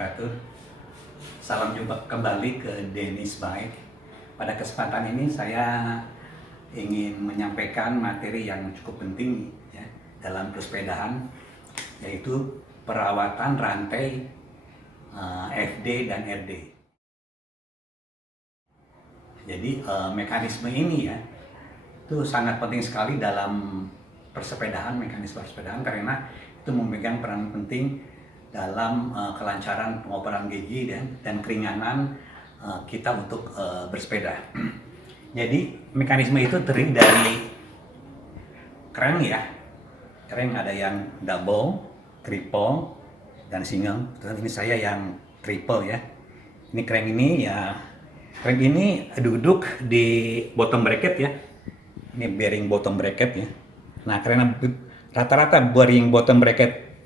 wabarakatuh. Salam jumpa kembali ke Dennis Bike. Pada kesempatan ini saya ingin menyampaikan materi yang cukup penting ya, dalam persepedahan, yaitu perawatan rantai FD dan RD. Jadi mekanisme ini ya itu sangat penting sekali dalam mekanisme persepedahan, karena itu memegang peran penting dalam kelancaran pengoperan gigi dan keringanan kita untuk bersepeda. Jadi mekanisme itu terdiri dari crank ya. Crank ada yang double, triple, dan single. Ini saya yang triple ya. Ini crank ini ya. Crank ini duduk di bottom bracket ya. Ini bearing bottom bracket ya. Nah, karena rata-rata bearing bottom bracket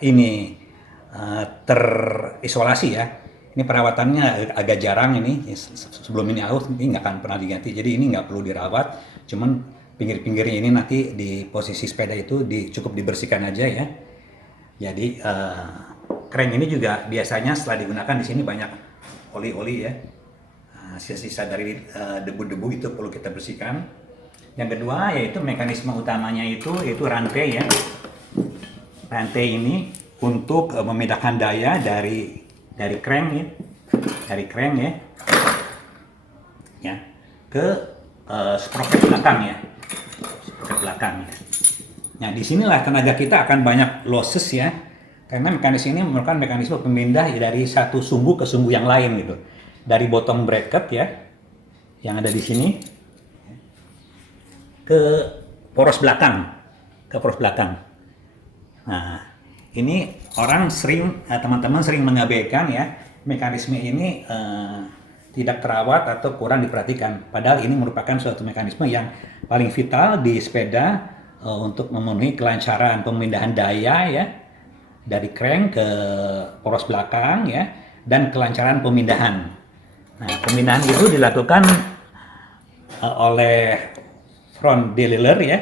ini terisolasi ya. Ini perawatannya agak jarang ini. Sebelum ini aus ini nggak akan pernah diganti. Jadi ini nggak perlu dirawat. Cuman pinggir-pinggirnya ini nanti di posisi sepeda itu cukup dibersihkan aja ya. Jadi crank ini juga biasanya setelah digunakan di sini banyak oli-oli ya. Sisa-sisa dari debu-debu itu perlu kita bersihkan. Yang kedua yaitu mekanisme utamanya yaitu rantai ya. Rantai ini untuk memindahkan daya dari crank ya, ya ke sprocket belakang ya, Nah, disinilah tenaga kita akan banyak losses ya, karena mekanisme ini merupakan mekanisme pemindah dari satu sumbu ke sumbu yang lain gitu, dari bottom bracket ya, yang ada di sini ke poros belakang, Nah, ini orang teman-teman sering mengabaikan ya, mekanisme ini tidak terawat atau kurang diperhatikan. Padahal ini merupakan suatu mekanisme yang paling vital di sepeda untuk memenuhi kelancaran pemindahan daya ya, dari crank ke poros belakang ya, dan kelancaran pemindahan. Nah, pemindahan itu dilakukan oleh front derailleur ya.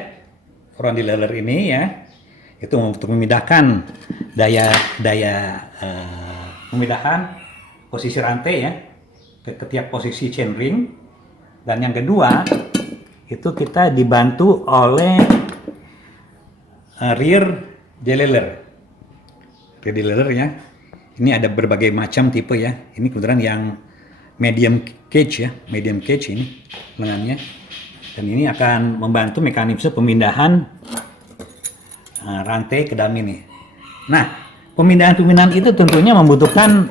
Front derailleur ini ya, itu untuk memindahkan pemindahan posisi rantai ya ke tiap posisi chainring. Dan yang kedua itu kita dibantu oleh rear derailleur ya. Ini ada berbagai macam tipe ya. Ini kebetulan yang medium cage ini lengannya, dan ini akan membantu mekanisme pemindahan rantai ke dalam ini. Nah, pemindahan itu tentunya membutuhkan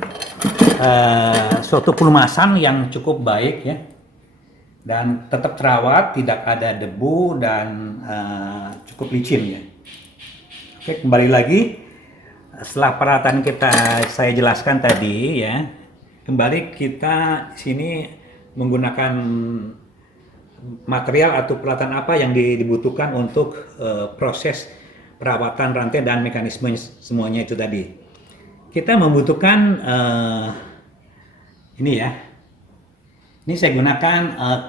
suatu pelumasan yang cukup baik ya, dan tetap terawat, tidak ada debu dan cukup licin ya. Oke, kembali lagi setelah peralatan saya jelaskan tadi ya, kembali kita sini menggunakan material atau peralatan apa yang dibutuhkan untuk proses perawatan rantai dan mekanisme semuanya itu tadi. Kita membutuhkan ini ya. Ini saya gunakan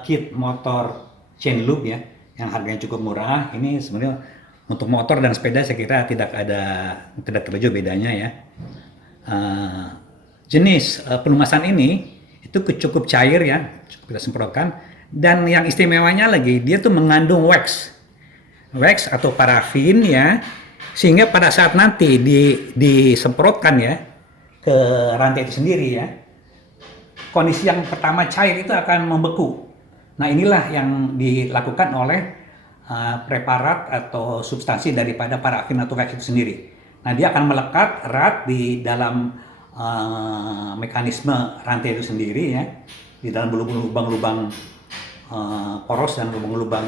kit motor chain loop ya, yang harganya cukup murah. Ini sebenarnya untuk motor dan sepeda saya kira tidak terlalu bedanya ya. Jenis pelumasan ini itu cukup cair ya, cukup kita semprotkan. Dan yang istimewanya lagi, dia tuh mengandung wax atau parafin ya, sehingga pada saat nanti disemprotkan ya ke rantai itu sendiri ya, kondisi yang pertama cair itu akan membeku. Nah, inilah yang dilakukan oleh preparat atau substansi daripada parafin atau wax itu sendiri. Nah, dia akan melekat erat di dalam mekanisme rantai itu sendiri ya, di dalam lubang-lubang poros dan lubang-lubang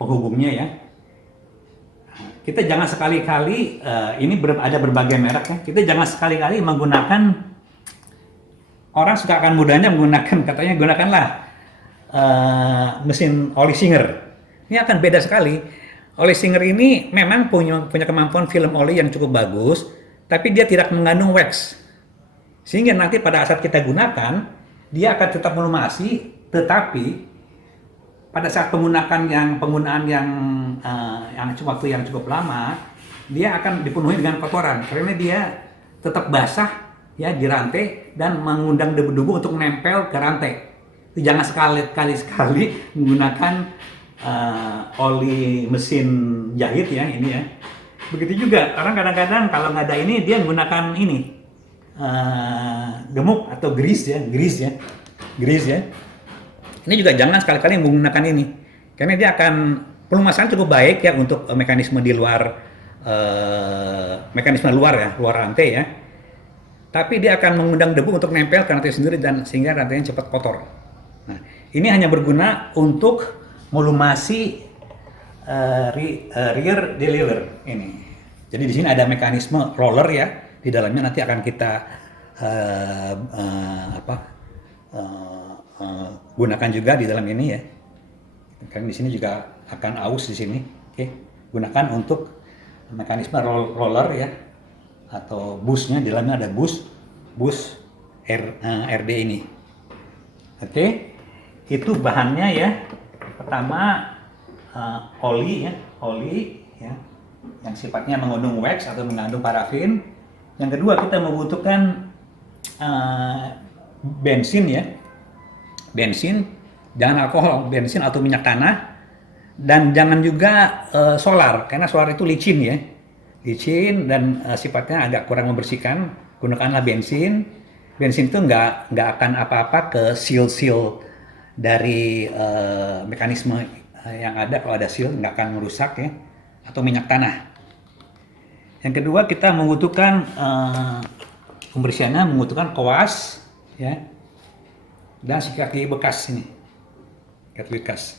penghubungnya ya. Kita jangan sekali-kali, ini ada berbagai merek ya, kita jangan sekali-kali menggunakan, orang suka akan mudahnya menggunakan, katanya gunakanlah mesin oli singer. Ini akan beda sekali. Oli singer ini memang punya kemampuan film oli yang cukup bagus, tapi dia tidak mengandung wax. Sehingga nanti pada saat kita gunakan, dia akan tetap melumasi, tetapi pada saat penggunaan yang waktu yang cukup lama, dia akan dipenuhi dengan kotoran karena dia tetap basah ya di rantai dan mengundang debu-debu untuk menempel ke rantai. Jangan sekali-kali menggunakan oli mesin jahit ya ini ya. Begitu juga orang kadang-kadang kalau nggak ada ini dia menggunakan ini gemuk atau grease ya. Ini juga jangan sekali-kali menggunakan ini karena dia akan pelumasan cukup baik ya untuk mekanisme di luar mekanisme luar rantai ya. Tapi dia akan mengundang debu untuk nempel ke rantai sendiri dan sehingga rantainya cepat kotor. Nah, ini hanya berguna untuk melumasi rear deliver ini. Jadi di sini ada mekanisme roller ya, di dalamnya nanti akan kita gunakan juga di dalam ini ya. Kan di sini juga akan aus di sini. Oke, gunakan untuk mekanisme roller ya, atau busnya di dalamnya ada bus RD ini. Oke, itu bahannya ya. Pertama oli ya, yang sifatnya mengandung wax atau mengandung parafin. Yang kedua kita membutuhkan bensin ya, jangan alkohol, bensin atau minyak tanah, dan jangan juga solar karena solar itu licin dan sifatnya agak kurang membersihkan. Gunakanlah bensin itu nggak akan apa-apa ke seal dari mekanisme yang ada. Kalau ada seal nggak akan merusak ya, atau minyak tanah. Yang kedua kita membutuhkan pembersihannya, membutuhkan koas ya, dan sikat gigi bekas ini, sikat bekas.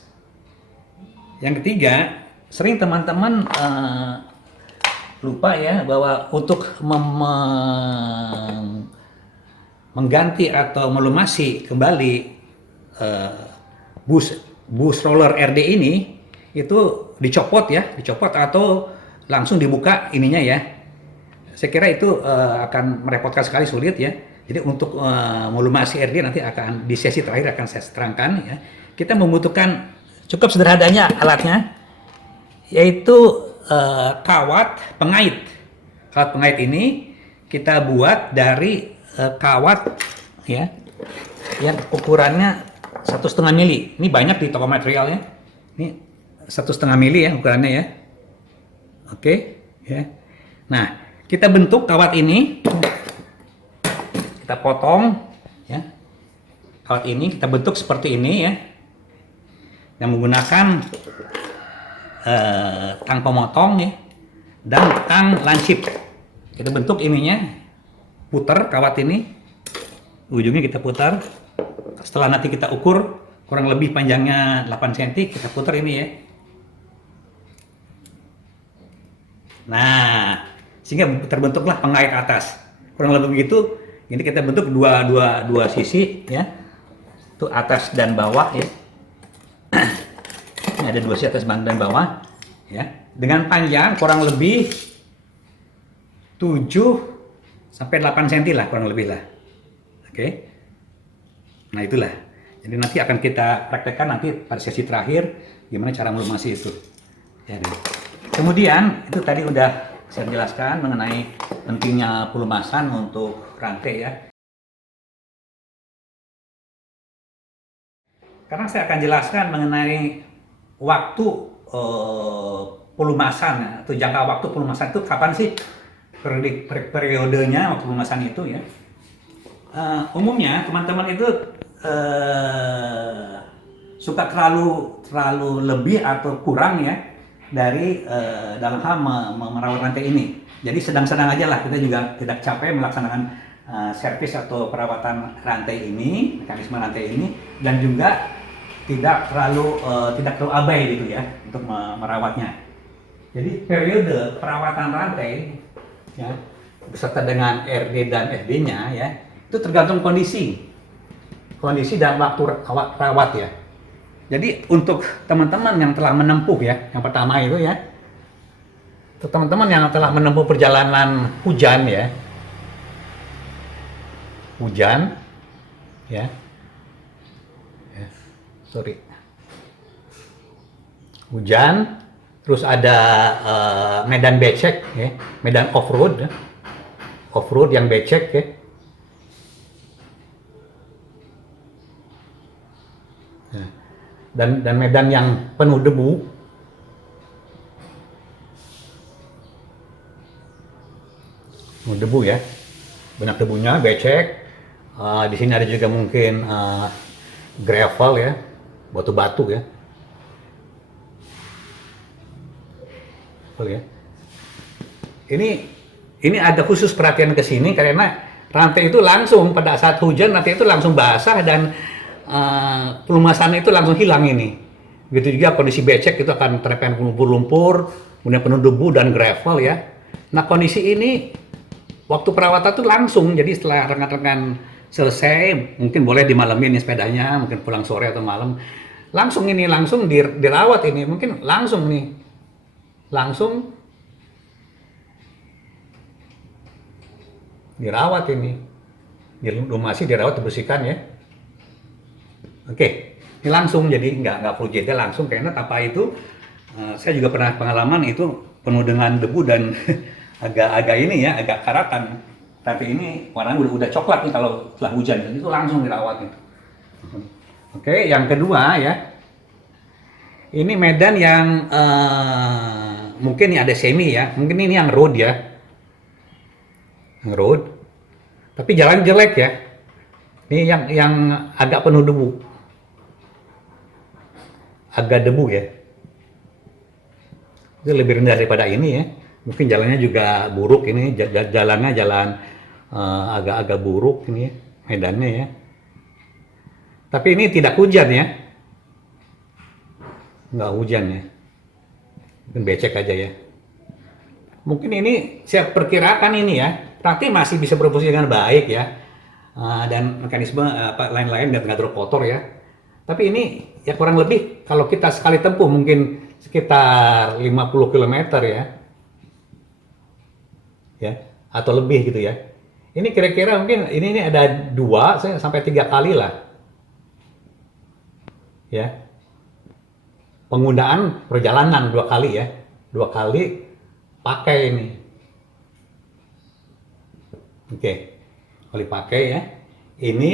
Yang ketiga, sering teman-teman lupa ya bahwa untuk mengganti atau melumasi kembali bus roller RD ini itu dicopot atau langsung dibuka ininya ya. Saya kira itu akan merepotkan sekali, sulit ya. Jadi untuk melumasi RD nanti akan di sesi terakhir akan saya terangkan ya. Kita membutuhkan cukup sederhananya alatnya, yaitu kawat pengait. Kawat pengait ini kita buat dari kawat ya, yang ukurannya 1,5 mili. Ini banyak di toko material ya. Ini 1,5 mili ya ukurannya ya. Oke ya. Nah, kita bentuk kawat ini, kita potong ya. Kawat ini kita bentuk seperti ini ya, yang menggunakan tang pemotong ya, dan tang lancip. Kita bentuk ininya, putar kawat ini, ujungnya kita putar. Setelah nanti kita ukur kurang lebih panjangnya 8 cm, kita putar ini ya. Nah, sehingga terbentuklah pengait atas. Kurang lebih begitu. Ini kita bentuk dua sisi ya, itu atas dan bawah ya. Ini ada dua sisi, atas dan bawah ya, dengan panjang kurang lebih 7 sampai 8 cm lah, kurang lebih lah. Oke. Nah, itulah. Jadi nanti akan kita praktekkan nanti pada sesi terakhir gimana cara melumasi itu. Jadi, kemudian itu tadi udah saya jelaskan mengenai pentingnya pelumasan untuk rantai ya. Sekarang saya akan jelaskan mengenai waktu pelumasan atau jangka waktu pelumasan itu kapan sih periodenya waktu pelumasan itu ya. Umumnya teman-teman itu suka terlalu lebih atau kurang ya dari dalam hal merawat rantai ini. Jadi sedang-sedang aja lah, kita juga tidak capek melaksanakan servis atau perawatan rantai ini, mekanisme rantai ini, dan juga tidak terlalu abai gitu ya untuk merawatnya. Jadi periode perawatan rantai ya beserta dengan RD dan FD-nya ya itu tergantung kondisi dan waktu rawat ya. Jadi untuk teman-teman yang telah menempuh ya, yang pertama itu ya, untuk teman-teman yang telah menempuh perjalanan hujan ya, hujan, terus ada medan becek ya, medan off-road ya. off-road yang becek ya. Nah, dan medan yang penuh debu. Penuh debu ya. Banyak debunya, becek. Di sini ada juga mungkin gravel ya, batu-batu ya. Ya. Ini ada khusus perhatian ke sini karena rantai itu langsung pada saat hujan rantai itu langsung basah dan pelumasan itu langsung hilang ini. Begitu juga kondisi becek itu akan terpapar lumpur-lumpur, kemudian penuh debu dan gravel ya. Nah kondisi ini waktu perawatan itu langsung, jadi setelah rekan-rekan selesai mungkin boleh dimalamin ya sepedanya, mungkin pulang sore atau malam langsung dirawat ini, mungkin langsung dirawat ini, dilumasi, dirawat, dibersihkan ya. Oke, ini langsung, jadi nggak perlu jeda, langsung karena tanpa itu saya juga pernah pengalaman itu penuh dengan debu dan agak ini ya, agak karatan. Tapi ini warnanya udah coklat nih kalau setelah hujan, dan itu langsung dirawat gitu. Oke, yang kedua ya, ini medan yang mungkin ini ada semi ya, mungkin ini yang road ya, yang road. Tapi jalan jelek ya. Ini yang agak penuh debu, agak debu ya. Itu lebih rendah daripada ini ya. Mungkin jalannya juga buruk ini, jalannya agak-agak buruk ini ya, medannya ya. Tapi ini tidak hujan ya, nggak hujan ya, mungkin becek aja ya. Mungkin ini saya perkirakan ini ya, berarti masih bisa berfungsi dengan baik ya, dan mekanisme lain-lain nggak terlalu kotor ya. Tapi ini ya kurang lebih kalau kita sekali tempuh mungkin sekitar 50 km ya, atau lebih gitu ya. Ini kira-kira mungkin ini ada 2 sampai 3 kali lah ya, penggunaan perjalanan 2 kali ya, 2 kali pakai ini. Oke, kalau dipakai ya, ini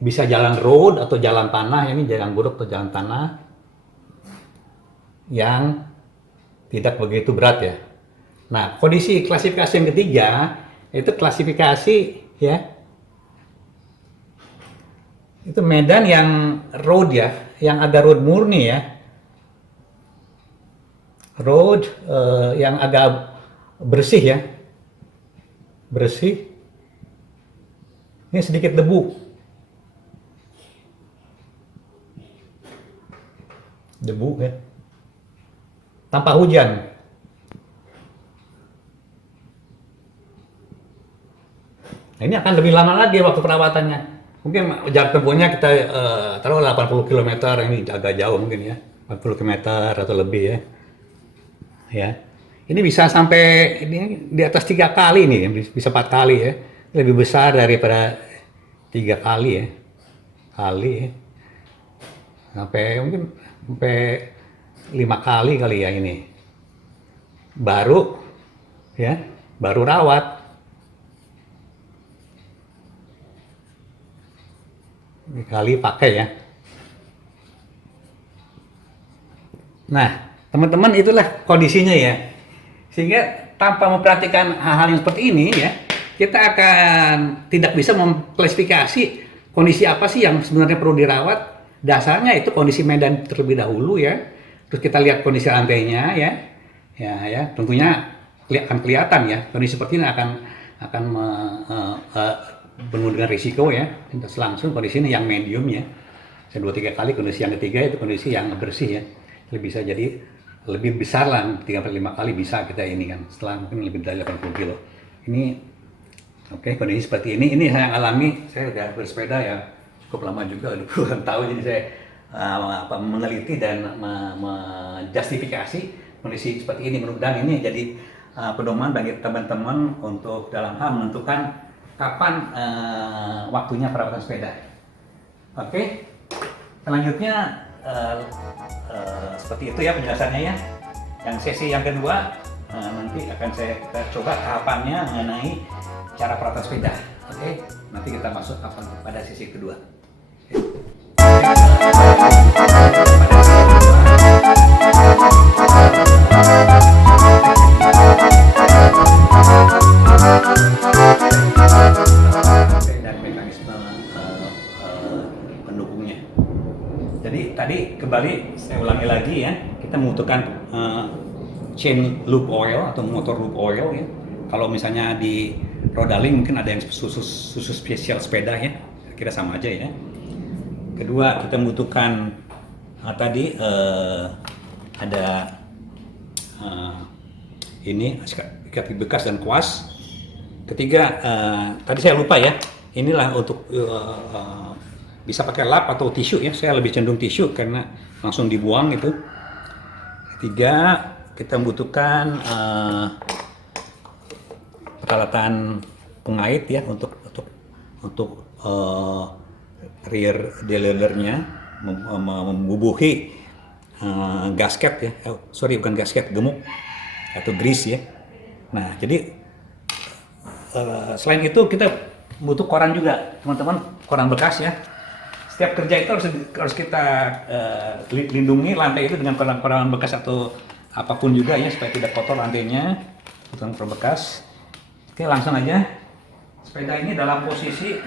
bisa jalan road atau jalan tanah, ini jalan buruk atau jalan tanah yang tidak begitu berat ya. Nah, kondisi klasifikasi yang ketiga itu klasifikasi ya, itu medan yang road ya, yang ada road murni ya, road yang agak bersih ya, bersih. Ini sedikit debu, ya, tanpa hujan. Nah, ini akan lebih lama lagi waktu perawatannya. Mungkin jarak tempuhnya kita taruh 80 km, ini agak jauh mungkin ya, 40 km atau lebih ya. Ya, ini bisa sampai ini di atas 3 kali nih, bisa 4 kali ya, lebih besar daripada 3 kali ya, sampai mungkin sampai 5 kali kali ya ini. Baru rawat. Kali pakai ya. Nah, teman-teman itulah kondisinya ya. Sehingga tanpa memperhatikan hal-hal yang seperti ini ya, kita akan tidak bisa mengklasifikasi kondisi apa sih yang sebenarnya perlu dirawat. Dasarnya itu kondisi medan terlebih dahulu ya. Terus kita lihat kondisi lantainya ya. Ya, tentunya akan kelihatan ya. Kondisi seperti ini akan penuh dengan risiko ya. Terus langsung kondisi ini yang medium ya. 2-3 kali, kondisi yang ketiga itu kondisi yang bersih ya. Bisa jadi lebih besar lah, 3-5 kali bisa kita ini kan. Setelah mungkin lebih dari 80 kilo. Ini oke, kondisi seperti ini saya alami. Saya udah bersepeda ya cukup lama juga, udah puluhan tahun. Jadi saya meneliti dan menjustifikasi kondisi seperti ini. Mudah-mudahan ini jadi pedoman bagi teman-teman untuk dalam hal menentukan kapan waktunya perawatan sepeda. Oke, selanjutnya seperti itu ya penjelasannya ya. Yang sesi yang kedua nanti akan saya coba tahapannya mengenai cara perawatan sepeda. Oke, nanti kita masuk pada sesi kedua. Dan mekanisme pendukungnya. Jadi tadi kembali saya ulangi lagi ya, kita membutuhkan chain loop oil atau motor loop oil ya. Kalau misalnya di Rodaling mungkin ada yang khusus spesial sepeda ya, kira sama aja ya. Kedua kita membutuhkan tadi ada ini ikat bekas dan kuas. Ketiga tadi saya lupa ya, inilah untuk bisa pakai lap atau tisu ya, saya lebih cenderung tisu karena langsung dibuang itu. Ketiga kita membutuhkan peralatan pengait ya untuk rear derailleurnya, membubuhi gasket ya, bukan gasket, gemuk atau grease ya. Nah jadi selain itu kita butuh koran juga teman-teman, koran bekas ya. Setiap kerja itu harus kita lindungi lantai itu dengan koran bekas atau apapun juga ya, supaya tidak kotor lantainya dengan koran bekas. Oke, langsung aja. Sepeda ini dalam posisi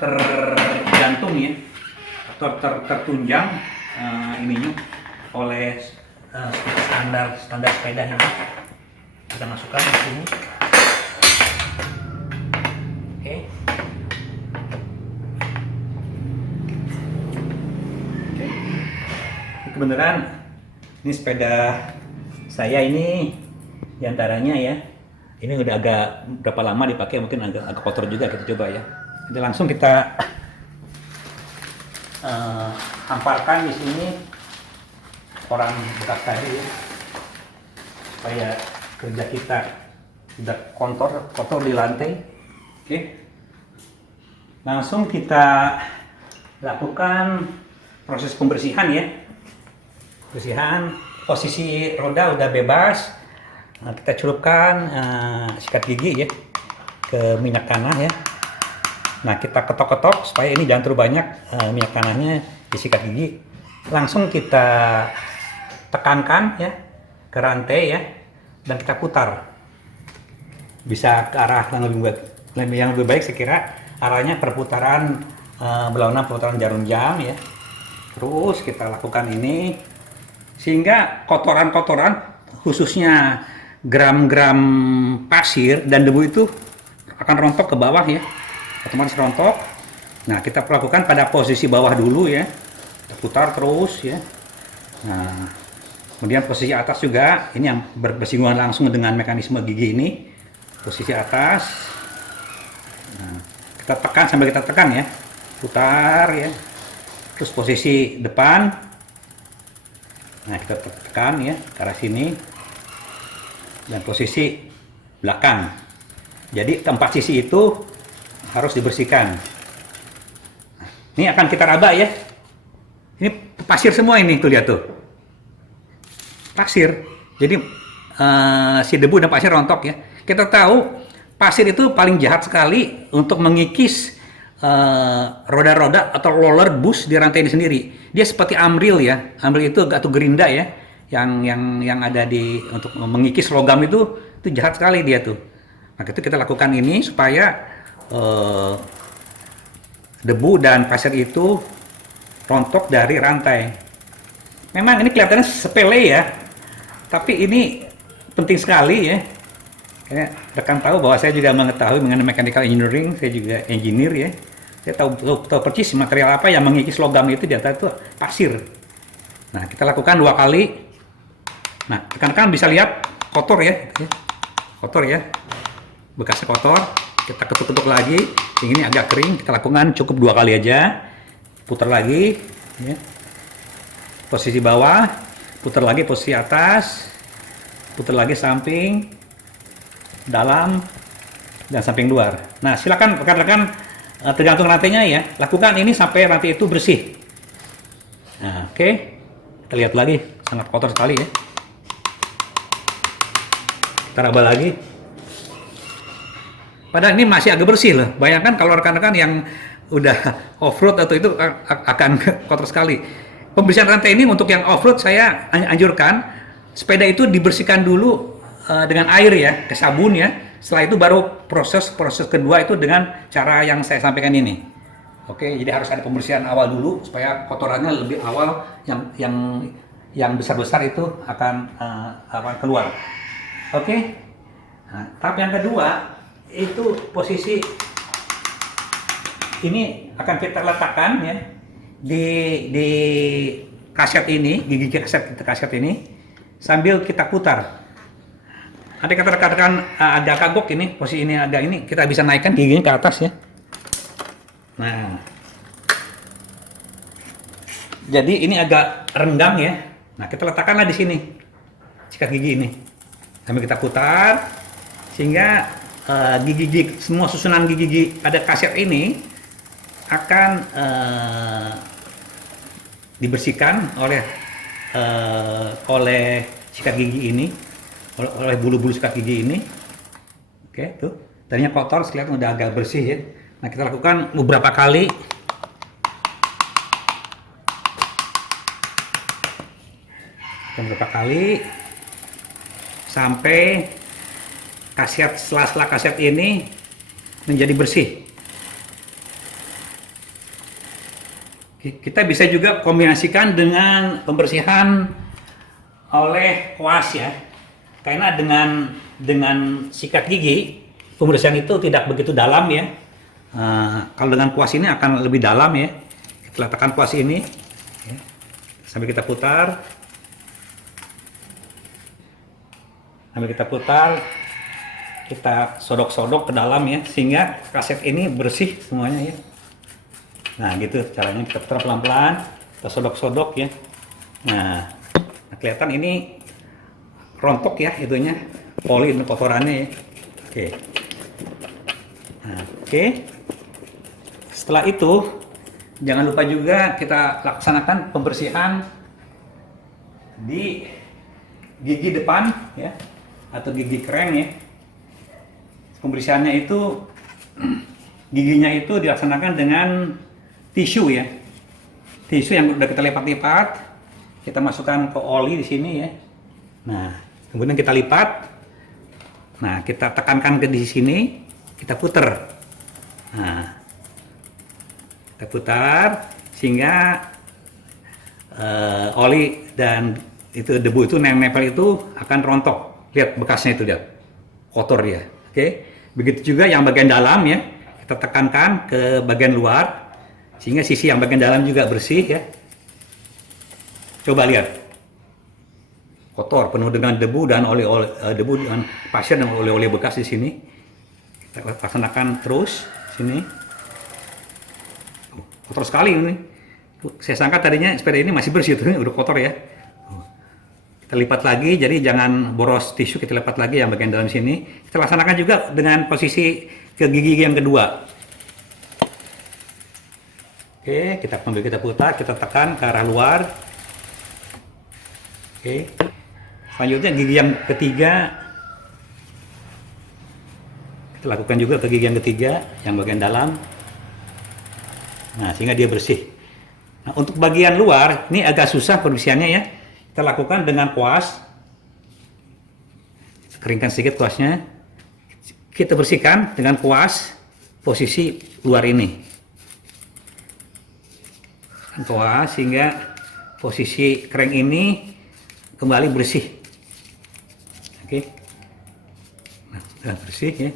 tergantung ya, atau tertunjang ininya oleh standar sepeda ini. Kita masukkan di sini. Oke. Kebenaran ini sepeda saya ini diantaranya ya, ini udah agak berapa lama dipakai, mungkin agak kotor juga, kita coba ya. Jadi langsung kita hamparkan di sini koran bekas tadi ya, supaya kerja kita tidak kotor di lantai. Oke, langsung kita lakukan proses pembersihan ya. Bersihan, posisi roda udah bebas. Nah, kita celupkan sikat gigi ya ke minyak tanah ya. Nah, kita ketok-ketok supaya ini jangan terlalu banyak minyak tanahnya di sikat gigi. Langsung kita tekankan ya ke rantai ya, dan kita putar. Bisa ke arah yang lebih baik saya kira arahnya perputaran berlawanan perputaran jarum jam ya. Terus kita lakukan ini sehingga kotoran-kotoran khususnya gram-gram pasir dan debu itu akan rontok ke bawah ya, otomatis rontok. Nah, kita lakukan pada posisi bawah dulu ya, kita putar terus ya. Nah, kemudian posisi atas juga, ini yang bersinggungan langsung dengan mekanisme gigi ini, posisi atas. Nah, kita tekan sambil kita tekan ya, putar ya. Terus posisi depan. Nah, kita tekan ya ke arah sini, dan posisi belakang. Jadi keempat sisi itu harus dibersihkan. Ini akan kita raba ya. Ini pasir semua ini, tuh lihat tuh. Pasir. Jadi si debu dan pasir rontok ya. Kita tahu pasir itu paling jahat sekali untuk mengikis roda-roda atau roller bus di rantai ini sendiri. Dia seperti amril ya. Amril itu atau gerinda ya, yang ada untuk mengikis logam itu jahat sekali dia tuh. Nah, itu kita lakukan ini supaya debu dan pasir itu rontok dari rantai. Memang ini kelihatannya sepele ya, tapi ini penting sekali ya. Rekan tahu bahwa saya juga mengetahui mengenai mechanical engineering, saya juga engineer ya. Saya tahu persis material apa yang mengikis logam itu, di atas itu pasir. Nah, kita lakukan 2 kali. Nah, rekan-rekan bisa lihat kotor ya, kotor ya, bekasnya kotor. Kita ketuk-ketuk lagi, yang ini agak kering. Kita lakukan cukup 2 kali aja. Putar lagi, ya. Posisi bawah, putar lagi posisi atas, putar lagi samping, dalam, dan samping luar. Nah, silakan rekan-rekan, tergantung rantainya ya, lakukan ini sampai rantai itu bersih. Nah, oke. Kita lihat lagi, sangat kotor sekali ya. Kita raba lagi. Padahal ini masih agak bersih loh. Bayangkan kalau rekan-rekan yang udah off-road atau itu akan kotor sekali. Pembersihan rantai ini untuk yang off-road saya anjurkan sepeda itu dibersihkan dulu dengan air ya, ke sabun ya. Setelah itu baru proses kedua itu dengan cara yang saya sampaikan ini. Oke, jadi harus ada pembersihan awal dulu supaya kotorannya lebih awal yang besar-besar itu akan keluar. Oke. Nah, tahap yang kedua itu posisi ini akan kita letakkan ya di kaset ini, gigi kaset ini sambil kita putar. Ada kata rekan-rekan agak kagok ini, posisi ini agak ini kita bisa naikkan giginya ke atas ya. Nah, jadi ini agak renggang ya. Nah, kita letakkanlah di sini sikat gigi ini. Sambil kita putar sehingga gigi semua susunan gigi pada kaset ini akan dibersihkan oleh sikat gigi ini, oleh bulu-bulu sikat gigi ini. Oke, tuh tadinya kotor, kelihatan udah agak bersih ya. Nah, kita lakukan beberapa kali. Sampai sela-sela kaset ini menjadi bersih. Kita bisa juga kombinasikan dengan pembersihan oleh kuas ya. Karena dengan sikat gigi pembersihan itu tidak begitu dalam ya. Kalau dengan kuas ini akan lebih dalam ya. Kita letakkan kuas ini ya, sambil kita putar. Kita sodok-sodok ke dalam ya, sehingga kaset ini bersih semuanya ya. Nah gitu caranya, kita putar pelan-pelan, kita sodok-sodok ya. Nah kelihatan ini rontok ya itunya, poli dan kotorannya ya. Oke. Nah, oke. Setelah itu jangan lupa juga kita laksanakan pembersihan di gigi depan ya, atau gigi kreng ya. Pembersihannya itu giginya itu dilaksanakan dengan tisu ya. Tisu yang sudah kita lipat-lipat, kita masukkan ke oli di sini ya. Nah, kemudian kita lipat. Nah, kita tekankan ke di sini, kita putar. Nah, kita putar sehingga oli dan itu debu itu nempel itu akan rontok. Lihat bekasnya itu, lihat kotor dia. Oke, begitu juga yang bagian dalam ya, kita tekankan ke bagian luar sehingga sisi yang bagian dalam juga bersih ya. Coba lihat, kotor, penuh dengan debu dan debu dengan pasir dan oleh-oleh bekas di sini. Kita laksanakan terus sini. Kotor sekali ini. Saya sangka tadinya sepeda ini masih bersih, tuh udah kotor ya. Kita lipat lagi, jadi jangan boros tisu, kita lipat lagi yang bagian dalam sini. Kita laksanakan juga dengan posisi ke gigi yang kedua. Oke, kita putar, kita tekan ke arah luar. Oke. Selanjutnya gigi yang ketiga. Kita lakukan juga ke gigi yang ketiga, yang bagian dalam. Nah, sehingga dia bersih. Nah, untuk bagian luar, ini agak susah pembersihannya ya. Kita lakukan dengan kuas. Keringkan sedikit kuasnya. Kita bersihkan dengan kuas posisi luar ini. Kuas sehingga posisi kreng ini kembali bersih. Oke. Nah, sudah bersih ya.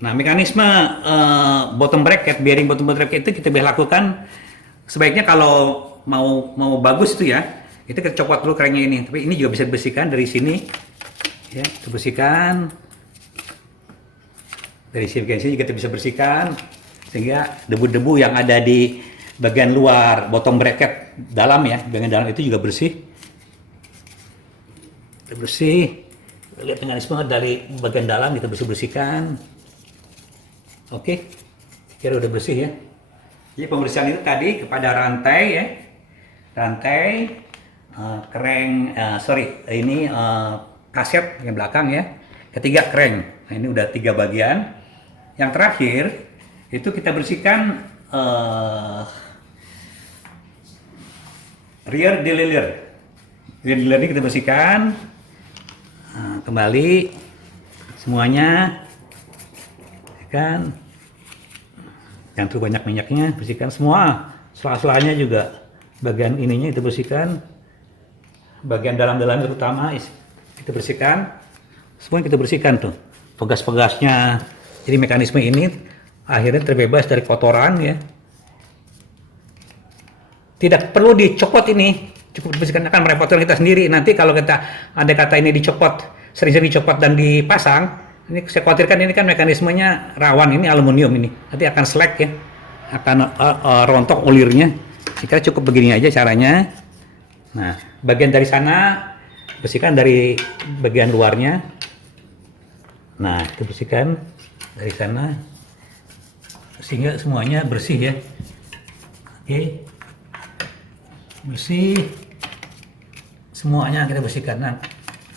Nah, mekanisme bottom bracket, bearing bottom bracket itu kita bisa lakukan sebaiknya kalau mau bagus itu ya, itu kita copot dulu krengnya ini. Tapi ini juga bisa dibersihkan dari sini ya, kita bersihkan dari sini juga kita bisa bersihkan sehingga debu-debu yang ada di bagian luar bottom bracket dalam ya, bagian dalam itu juga bersih. Kita bersih, lihat mekanisme dari bagian dalam kita bersihkan. Oke, kira udah bersih ya. Jadi pembersihan itu tadi kepada rantai ya, rantai, kreng, ini kaset yang belakang ya. Ketiga kreng. Nah, ini udah 3 bagian. Yang terakhir itu kita bersihkan rear derailleur. Rear derailleur ini kita bersihkan. Nah, kembali semuanya, kan? Jangan terlalu banyak minyaknya, bersihkan semua. Sela-selanya juga, bagian ininya itu bersihkan. Bagian dalam-dalamnya terutama kita bersihkan. Semua kita bersihkan tuh. Pegas-pegasnya. Jadi mekanisme ini akhirnya terbebas dari kotoran ya. Tidak perlu dicopot ini, cukup dibersihkan, akan merepotkan kita sendiri. Nanti kalau kita ada kata ini dicopot, sering-sering dicopot dan dipasang, ini saya khawatirkan ini kan mekanismenya rawan, ini aluminium ini, nanti akan slack ya, akan rontok ulirnya. Jika cukup begini aja caranya. Nah, bagian dari sana bersihkan dari bagian luarnya. Nah, kita bersihkan dari sana sehingga semuanya bersih ya. Oke, bersih semuanya kita bersihkan. Nah,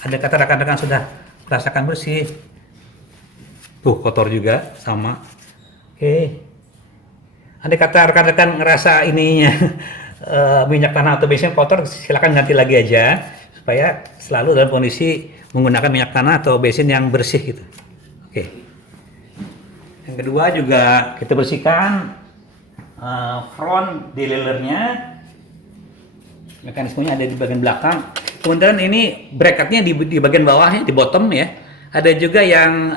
ada kata rekan-rekan sudah rasakan bersih tuh, kotor juga sama. Oke, ada kata rekan-rekan ngerasa ininya minyak tanah atau bensin kotor, silakan ganti lagi aja supaya selalu dalam kondisi menggunakan minyak tanah atau bensin yang bersih gitu. Oke. Yang kedua juga kita bersihkan front derailleurnya. Mekanismenya ada di bagian belakang. Kemudian ini bracketnya di bagian bawahnya, di bottom ya. Ada juga yang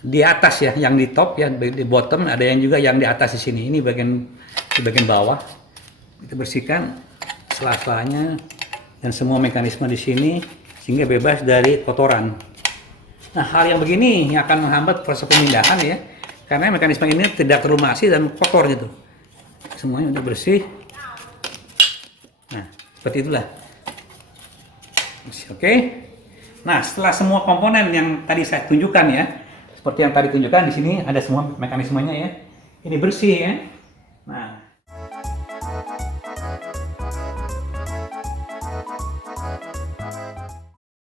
di atas ya, yang di top ya, di bottom. Ada yang juga yang di atas di sini. Ini di bagian bawah. Kita bersihkan sela-selanya dan semua mekanisme di sini sehingga bebas dari kotoran. Nah, hal yang begini yang akan menghambat proses pemindahan ya, karena mekanisme ini tidak terlalu masih dan kotor gitu. Semuanya udah bersih. Nah, seperti itulah. Oke. Nah, setelah semua komponen yang tadi saya tunjukkan ya, seperti yang tadi tunjukkan di sini ada semua mekanismenya ya. Ini bersih ya.